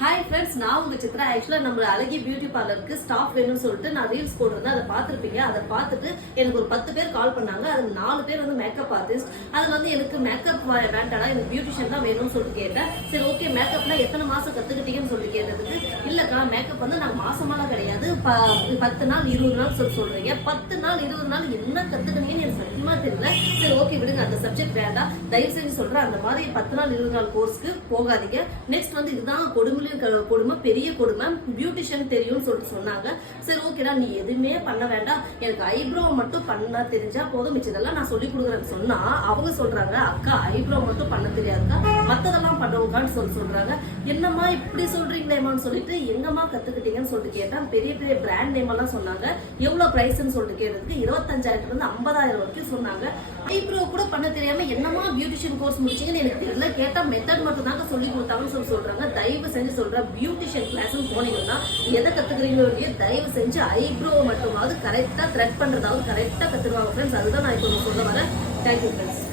Hi friends, நான் உங்க சித்ரா. ஆக்சுவலா நம்ம அழகி பியூட்டி பார்லருக்கு ஸ்டாஃப் வேணும்னு சொல்லிட்டு நான் ரீல்ஸ் போட்டிருந்தேன். அதை பார்த்துருப்பீங்க. அதை பார்த்துட்டு எனக்கு ஒரு 10 பேர் கால் பண்ணாங்க. அது 4 பேர் வந்து மேக்கப் ஆர்டிஸ்ட். அது எனக்கு மேக்கப் வேண்டாடா, எனக்கு பியூட்டிஷியன் தான் வேணும்னு சொல்லிட்டு கேட்டேன். சரி, ஓகே, மேக்கப்னா எத்தனை மாசம் கத்துக்கிட்டீங்கன்னு சொல்லி கேட்டதுக்கு, இல்லக்கா மேக்கப் வந்து நாங்கள் மாசமாலாம் கிடையாது, 10 நாள் 20 நாள் சொல்றீங்க. 10 நாள் 20 நாள் என்ன கத்துக்கினீங்கன்னு எனக்கு சத்தியமா தெரியல. சரி, ஓகே விடுங்க, அந்த சப்ஜெக்ட் வேண்டாம். தயவு செஞ்சு சொல்றேன், அந்த மாதிரி 10 நாள் 20 நாள் கோர்ஸ்க்கு போகாதீங்க. நெக்ஸ்ட் வந்து இதுதான் கொடுமை, பெரிய கொடுமை, பியூட்டிஷியன் தெரியும்னு சொல்லிட்டு சொன்னாங்க. சரி, ஓகேடா, நீ எதுவுமே பண்ண வேண்டாம், எனக்கு ஐப்ரோ மட்டும் பண்ண தெரிஞ்சா போதும், மிச்சதெல்லாம் நான் சொல்லி கொடுக்குறேன்னு சொன்னா அவங்க சொல்றாங்க, அக்கா ஐப்ரோ மட்டும் பண்ண தெரியாதுக்கா, மத்ததெல்லாம் பண்ணுவோக்கான்னு சொல்றாங்க. என்னம்மா இப்படி சொல்றீங்களேமான்னு சொல்லிட்டு எங்கம்மா கத்துக்கிட்டீங்கன்னு சொல்லிட்டு கேட்டேன். பெரிய பெரிய பிராண்ட் நேம் எல்லாம் சொன்னாங்க. எவ்வளவு பிரைஸ்ன்னு சொல்லிட்டு கேட்டதுக்கு 25,000 இருந்து 50,000 வரைக்கும் சொன்னாங்க. ஐப்ரோ கூட பண்ண தெரியாம என்னமா பியூட்டிஷியன் கோர்ஸ் முடிச்சீங்கன்னு எனக்கு தெரியல. கேட்டா மெத்தட் மட்டும் தாங்க சொல்லி கொடுத்தாங்கன்னு சொல்றாங்க. தயவு செஞ்சு சொல்றேன், பியூட்டிஷியன் கிளாஸ் போனீங்கன்னா எதை கத்துக்கிறீங்களோ தயவு செஞ்சு ஐப்ரோ மட்டுமாவது கரெக்டா த்ரெட் பண்றதாவது கரெக்டா கத்துருவாங்க ஃப்ரெண்ட்ஸ். அதுதான் நான் இப்போ சொல்ல வரேன். Thank you friends.